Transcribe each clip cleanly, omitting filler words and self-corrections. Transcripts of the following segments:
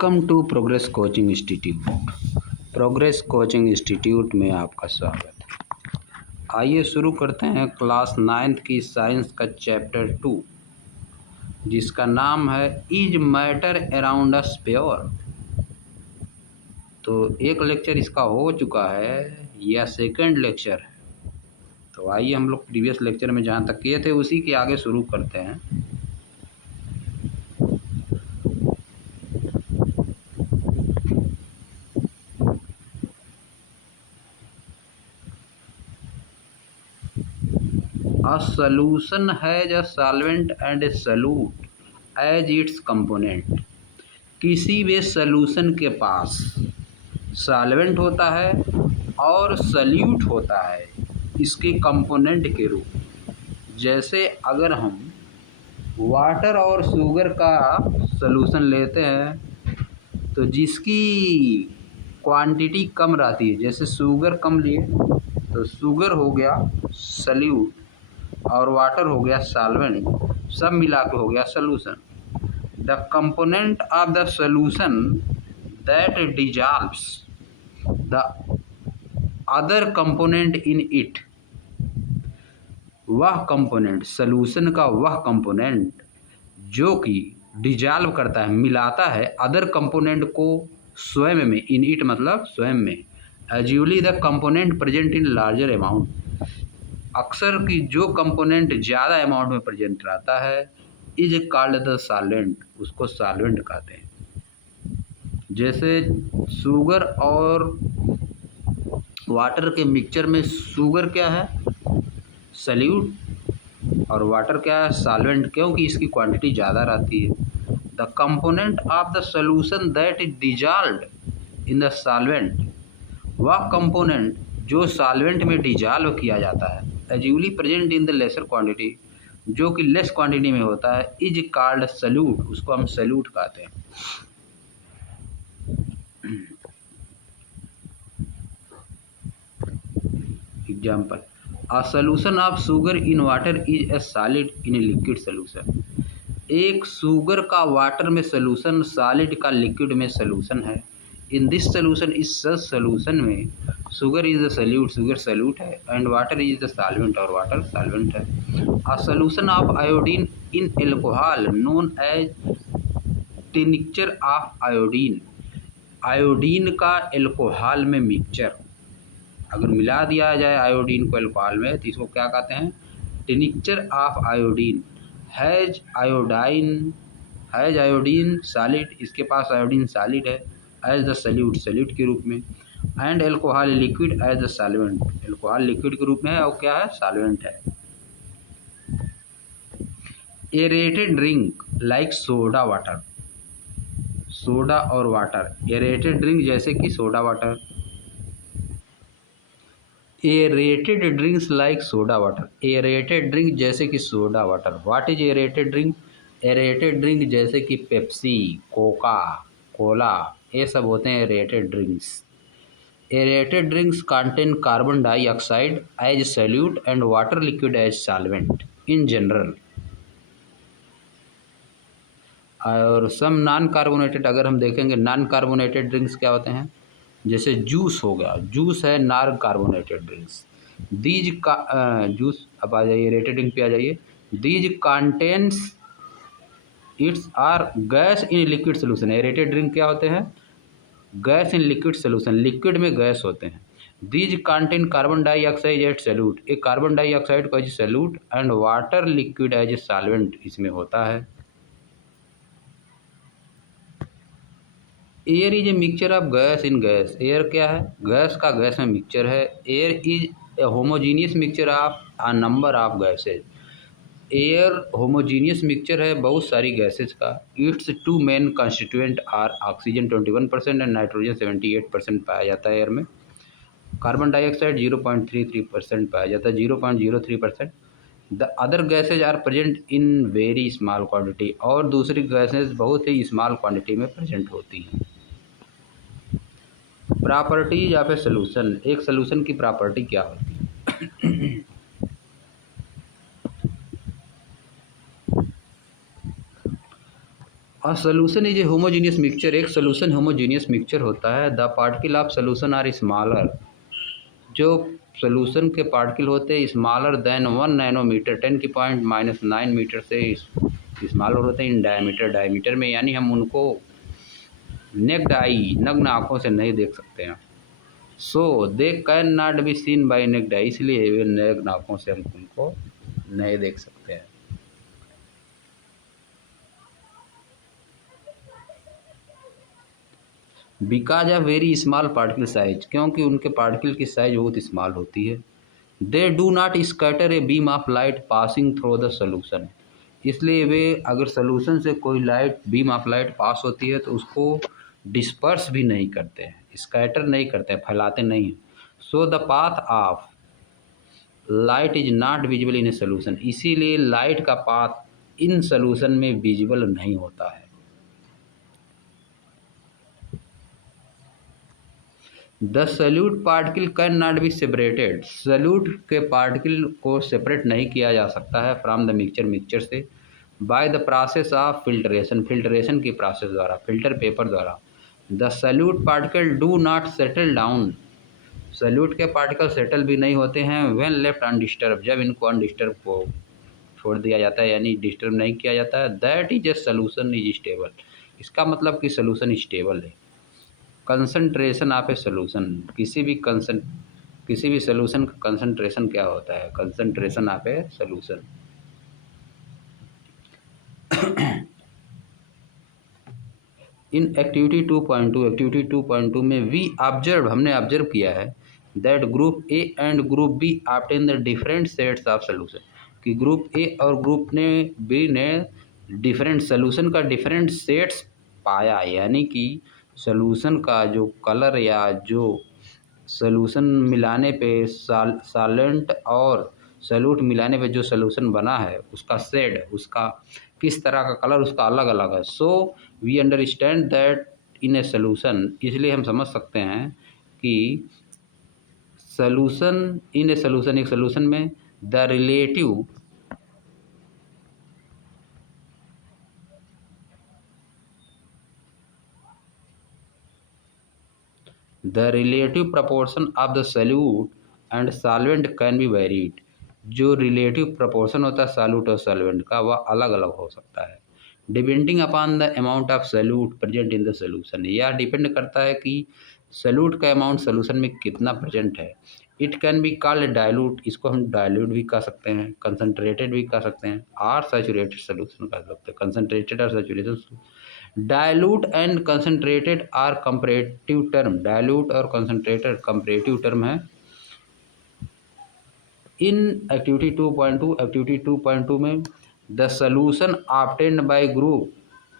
Welcome to progress coaching institute. Progress coaching institute में आपका स्वागत है। आइए शुरू करते हैं क्लास 9th की साइंस का चैप्टर 2, जिसका नाम है is matter around us pure. तो एक लेक्चर इसका हो चुका है, यह सेकंड लेक्चर है। तो आइए हम लोग प्रीवियस लेक्चर में जहाँ तक किए थे उसी के आगे शुरू करते हैं। A solution has a solvent and a solute as its component। किसी भी सॉल्यूशन के पास सॉल्वेंट होता है और सल्यूट होता है इसके कंपोनेंट के रूप। जैसे अगर हम वाटर और शुगर का सॉल्यूशन लेते हैं तो जिसकी क्वांटिटी कम रहती है, जैसे शुगर कम लिए तो शुगर हो गया सल्यूट और वाटर हो गया सॉल्वेंट, सब मिला के हो गया solution. The component of the solution that dissolves the other component in it. वह कंपोनेंट, सॉल्यूशन का वह कंपोनेंट जो कि डिजॉल्व करता है, मिलाता है अदर कंपोनेंट को स्वयं में। इन इट मतलब स्वयं में। Usually the component present in larger amount. अक्सर की जो कंपोनेंट ज़्यादा अमाउंट में प्रेजेंट रहता है इज कॉल्ड द सॉल्वेंट, उसको सॉल्वेंट कहते हैं। जैसे शुगर और वाटर के मिक्सचर में शुगर क्या है, सल्यूट, और वाटर क्या है, सॉल्वेंट, क्योंकि इसकी क्वांटिटी ज़्यादा रहती है। The component of the solution that is dissolved in the solvent. वह कंपोनेंट जो सॉल्वेंट में डिजॉल्व किया जाता है, usually present in the lesser quantity, जो कि लेस क्वांटिटी में होता है, इज कॉल्ड सल्यूट, उसको हम सल्यूट कहते हैं। Example, a solution of sugar in water is a solid in a liquid solution. एक शुगर का वाटर में सॉल्यूशन, सॉलिड का लिक्विड में सॉल्यूशन है। इन दिस सॉल्यूशन, इस सॉल्यूशन में sugar is the solute, sugar solute है, and water is the solvent, और वाटर सॉल्वेंट है। A solution of iodine in alcohol known as tincture of iodine. Iodine का alcohol में mixture अगर मिला दिया जाए आयोडीन को एल्कोहल में तो इसको क्या कहते हैं, tincture of iodine. Has iodine solid, इसके पास आयोडीन सॉलिड है, एज द सल्यूट, सल्यूट के रूप में, and alcohol liquid as the solvent, alcohol liquid के रूप में है और क्या है, सॉल्वेंट है। Aerated drink like soda water, soda और वाटर, एरेटेड ड्रिंक जैसे कि soda water. Aerated drinks like soda water, aerated drink जैसे कि soda water. What is aerated drink? Aerated drink जैसे कि पेप्सी, कोका कोला, ये सब होते हैं aerated drinks. Aerated drinks contain carbon dioxide as solute and water liquid as solvent in general. और some non carbonated, अगर हम देखेंगे नॉन कार्बोनेटेड ड्रिंक्स क्या होते हैं, जैसे जूस हो गया, जूस है नॉन कार्बोनेटेड ड्रिंक्स। दीज का जूस, अब आ जाइए रेटेड ड्रिंक पे आ जाइए। These contents its are gas in liquid solution. Aerated drink क्या होते हैं, gas in liquid solution, liquid में गैस होते हैं। These contain carbon dioxide as solute, एक कार्बन डाइऑक्साइड को as solute, and water liquid as solvent इसमें होता है। Air is a mixture of gas in gas. Air क्या है, गैस का गैस में मिक्सचर है। Air is a homogeneous mixture of a number of gases. Air homogeneous mixture है बहुत सारी गैसेज का। Its two main constituent are oxygen 21% and nitrogen 78% पाया जाता है एयर में। कार्बन डाइऑक्साइड 0.33% पाया जाता है, 0.03%। The other gases are present in very small quantity, और दूसरी गैसेज बहुत ही स्मॉल क्वांटिटी में प्रेजेंट होती हैं। प्रॉपर्टीज ऑफ ए सोल्यूशन, एक सोल्यूशन की प्रॉपर्टी क्या होती है? A solution is a homogeneous mixture. एक सॉल्यूशन होमोजेनियस मिक्सचर होता है। The particle of solution are smaller. जो सॉल्यूशन के पार्टिकल होते हैं स्मॉलर देन 1 नैनोमीटर, 10⁻⁹ से स्मॉलर होते हैं इन डायमीटर। डायमीटर में यानी हम उनको नेक्ड आई नग्न आँखों से नहीं देख सकते हैं। So they can not be seen by naked eye, इसलिए वे नग्न आँखों से हम उनको नहीं देख सकते हैं। Because of very small particle size, क्योंकि उनके पार्टिकल की साइज बहुत स्मॉल होती है। They do not scatter a beam of light passing through the solution, इसलिए वे अगर सोल्यूशन से कोई light beam of light pass होती है तो उसको डिस्पर्स भी नहीं करते हैं, स्कैटर नहीं करते हैं, फैलाते नहीं हैं। So the path of light is not visible in a solution, इसीलिए लाइट का पाथ इन सोल्यूशन में विजिबल नहीं होता है। The solute particle can not be separated, solute के पार्टिकल को सेपरेट नहीं किया जा सकता है फ्रॉम द मिक्सचर, मिक्सचर से, by the process of filtration, filtration की प्रोसेस द्वारा, फिल्टर पेपर द्वारा। The solute particle do not settle down, solute के पार्टिकल सेटल भी नहीं होते हैं व्हेन लेफ्ट अनडिस्टर्ब, जब इनको अनडिस्टर्ब को छोड़ दिया जाता है यानी डिस्टर्ब नहीं किया जाता है। That is a solution is stable, इसका मतलब कि सॉल्यूशन स्टेबल है। कंसंट्रेशन ऑफ ए सॉल्यूशन, किसी भी सॉल्यूशन का कंसंट्रेशन क्या होता है, concentration of A solution. In activity 2.2, activity 2.2 में वी ऑब्जर्व, हमने ऑब्जर्व किया है that group A and group B obtain the different sets of solution, कि ग्रुप ए और ग्रुप ने बी ने डिफरेंट सॉल्यूशन का डिफरेंट सेट्स पाया, यानी कि सॉल्यूशन का जो कलर या जो सॉल्यूशन मिलाने पे सॉल्वेंट और सॉल्यूट मिलाने पे जो सॉल्यूशन बना है उसका शेड, उसका किस तरह का कलर उसका अलग अलग है। So we understand that in a solution, इसलिए हम समझ सकते हैं कि सॉल्यूशन इन ए सॉल्यूशन, एक सॉल्यूशन में the relative proportion of the solute and solvent can be varied, जो रिलेटिव प्रोपोर्शन होता है सॉल्यूट और सॉल्वेंट का वह अलग अलग हो सकता है। Depending upon the amount of solute present in the solution, यह डिपेंड करता है कि सॉल्यूट का अमाउंट सॉल्यूशन में कितना प्रेजेंट है। It can be called dilute, इसको हम डाइल्यूट भी कह सकते हैं, कंसनट्रेटेड भी कह सकते हैं, और सैचुरेटेड सॉल्यूशन कह सकते हैं, कंसनट्रेटेड और saturated. Dilute and concentrated are comparative term, dilute और कंसनट्रेटेड कंपैरेटिव टर्म है। इन एक्टिविटी 2.2, एक्टिविटी 2.2 में the solution obtained by group,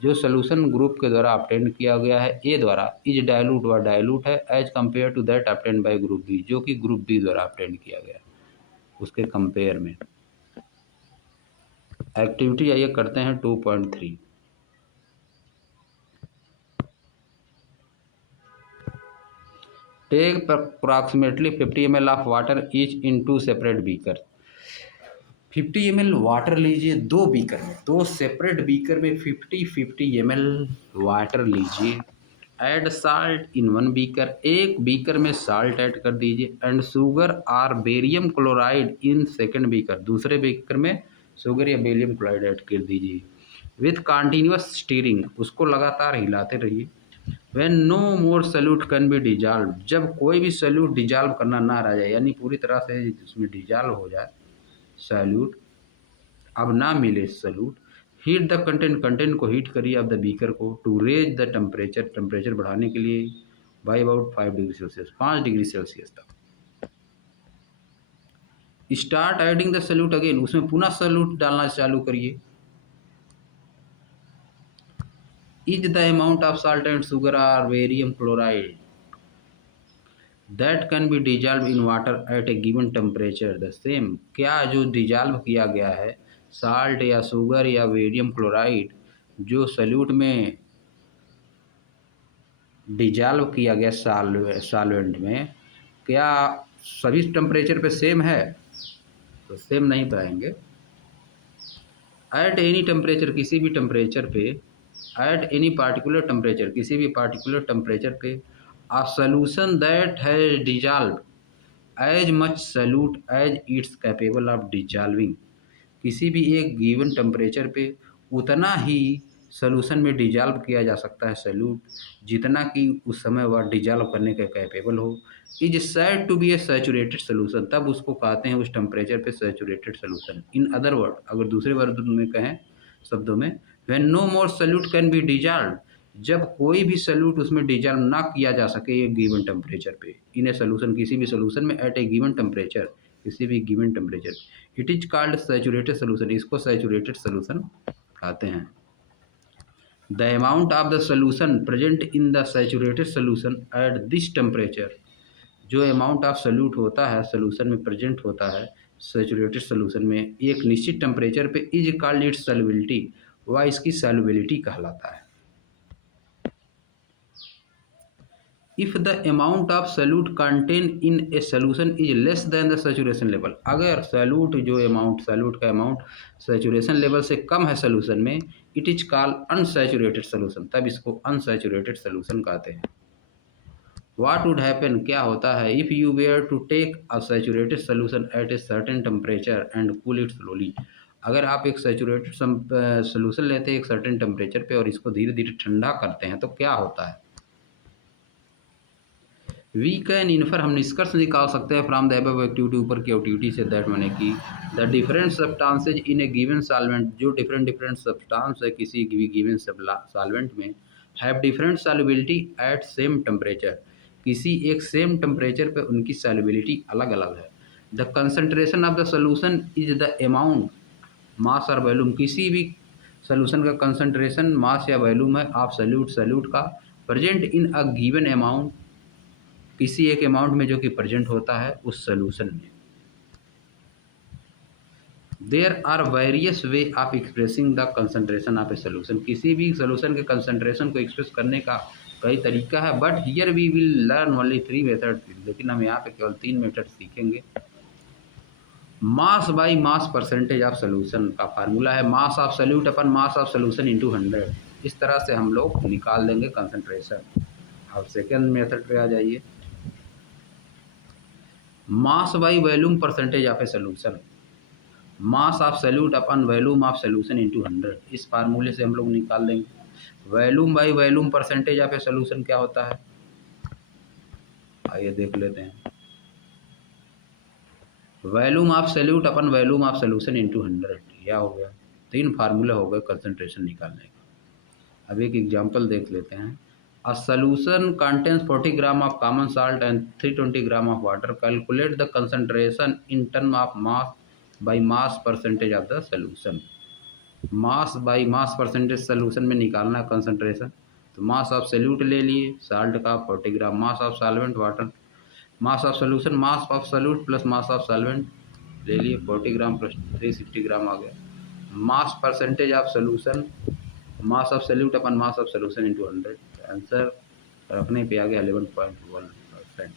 जो सॉल्यूशन ग्रुप के द्वारा ऑब्टेन किया गया है ए द्वारा, इज डायलूट, व डायलूट है as compare to that obtained by group B, जो कि ग्रुप बी द्वारा ऑब्टेन किया गया उसके कंपेयर में। एक्टिविटी आइए करते हैं 2.3। Take approximately 50 ml of water each in 2 separate beaker, 50 ml water लीजिए दो बीकर में, दो सेपरेट बीकर में 50 ml वाटर लीजिए। ऐड साल्ट इन 1 बीकर, एक बीकर में साल्ट ऐड कर दीजिए। एंड शुगर और barium chloride in second beaker, दूसरे बीकर में शुगर या बेरियम क्लोराइड ऐड कर दीजिए। विथ कॉन्टीन्यूअस स्टीरिंग, उसको लगातार हिलाते रहिए। When no more solute can be dissolve, जब कोई भी सल्यूट डिजॉल्व करना ना रह जाए, यानी पूरी तरह से उसमें डिजॉल्व हो जाए सल्यूट, अब ना मिले solute, heat the content, content को हीट करिए अब द बीकर को, to raise the temperature, temperature बढ़ाने के लिए by about 5 degree Celsius, 5 degree Celsius तक। Start adding the solute again, उसमें पुनः सल्यूट डालना चालू करिए। Is the amount of salt and sugar or barium chloride that can be dissolve in water at a given temperature the same, क्या जो dissolve किया गया है साल्ट या शुगर या बेरियम क्लोराइड जो सल्यूट में डिजॉल्व किया गया सॉल्वेंट में, क्या सभी टेम्परेचर पे सेम है? तो सेम नहीं पाएंगे। एट एनी टेम्परेचर, किसी भी टेम्परेचर पे एट एनी पार्टिकुलर टेम्परेचर, किसी भी पार्टिकुलर टेम्परेचर पे a solution that has dissolve as much solute as it's capable of dissolving, किसी भी एक गिवन टेम्परेचर पे उतना ही सॉल्यूशन में डिजॉल्व किया जा सकता है सैल्यूट, जितना कि उस समय वह डिजॉल्व करने के कैपेबल हो। Is said to be a saturated solution, तब उसको कहते हैं उस टेम्परेचर पे saturated solution. In other word, अगर दूसरे वर्ड में कहें शब्दों में, when no more solute can be dissolve, जब कोई भी सैल्यूट उसमें डिजॉल्व ना किया जा सके एक गिवन टेम्परेचर पे, इन ए सोल्यूशन, किसी भी सोल्यूशन में एट ए गिवन टेम्परेचर, किसी भी given temperature, it is called saturated solution, इसको सैचुरेटेड सोल्यूशन कहते हैं। The amount of the solution present in the saturated solution at this temperature, जो अमाउंट ऑफ सॉल्यूट होता है सोल्यूशन में प्रेजेंट होता है सैचुरेटेड सोल्यूशन में एक निश्चित टेम्परेचर पे, इज कॉल्ड इट्स सॉल्युबिलिटी, वह इसकी सॉल्युबिलिटी कहलाता है। If the amount of solute contain in a solution is less than the saturation level, अगर सॉल्यूट जो अमाउंट सॉल्यूट का अमाउंट सैचुरेशन लेवल से कम है सोल्यूशन में, it is called unsaturated solution, तब इसको अनसैचुरेटेड सोल्यूशन कहते हैं। व्हाट वुड हैपन, क्या होता है, if you were to take a saturated solution at a certain temperature and cool it slowly, अगर आप एक सैचुरेटेड सोल्यूशन लेते हैं एक सर्टेन टेम्परेचर पे और इसको धीरे धीरे ठंडा करते हैं तो क्या होता है। वी कैन इन्फर, हम निष्कर्ष निकाल सकते हैं फ्रॉम द अबव एक्टिविटी, ऊपर की एक्टिविटी से, दैट माने कि the different substances in a given solvent, जो डिफरेंट डिफरेंट सब्सटेंस है किसी भी गिवन सॉल्वेंट में, have different solubility at same temperature, किसी एक सेम टेम्परेचर पे उनकी सॉल्युबिलिटी अलग अलग है। The concentration of the solution is the amount mass और वॉल्यूम, किसी भी सोल्यूशन का कंसंट्रेशन मास या वॉल्यूम है ऑफ सॉल्यूट का, present in a given amount, किसी एक अमाउंट में जो कि प्रेजेंट होता है उस सोल्यूशन में। There are various way of expressing the concentration of a solution, किसी भी सोल्यूशन के कंसंट्रेशन को एक्सप्रेस करने का कई तरीका है, but here we will learn only 3 method, लेकिन हम यहाँ पे केवल 3 मेथड सीखेंगे। Mass by mass percentage of solution का फार्मूला है mass of solute upon mass of solution into 100, इस तरह से हम लोग निकाल देंगे कंसंट्रेशन। अब सेकेंड मेथड पे आ जाइए, mass by volume percentage of a solution, mass of solute upon volume of solution into 100, इस फार्मूले से हम लोग निकाल देंगे। Volume by volume percentage of a solution क्या होता है, आइए देख लेते हैं। Volume of solute upon volume of solution into 100, क्या हो गया, 3 फार्मूले हो गए कंसंट्रेशन निकालने का। अब एक एग्जाम्पल देख लेते हैं। A solution contains 40 gram of common salt and 320 gram of water, calculate the concentration in term of mass by mass percentage of the solution. Mass by mass percentage solution में निकालना है कंसंट्रेशन, तो मास of solute ले लिए salt का 40 gram, mass of solvent water, mass of solution mass of solute plus mass of solvent ले लिए 40 gram plus 360 gram आ गया। Mass percentage of solution mass of solute upon mass of solution into 100, answer रखने पे आ गया 11.1%,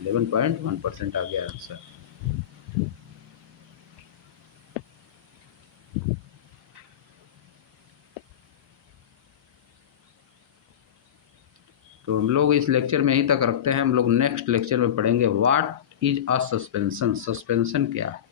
11.1% आ गया answer. तो हम लोग इस लेक्चर में यहीं तक रखते हैं, हम लोग नेक्स्ट लेक्चर में पढ़ेंगे what is a suspension, suspension क्या है।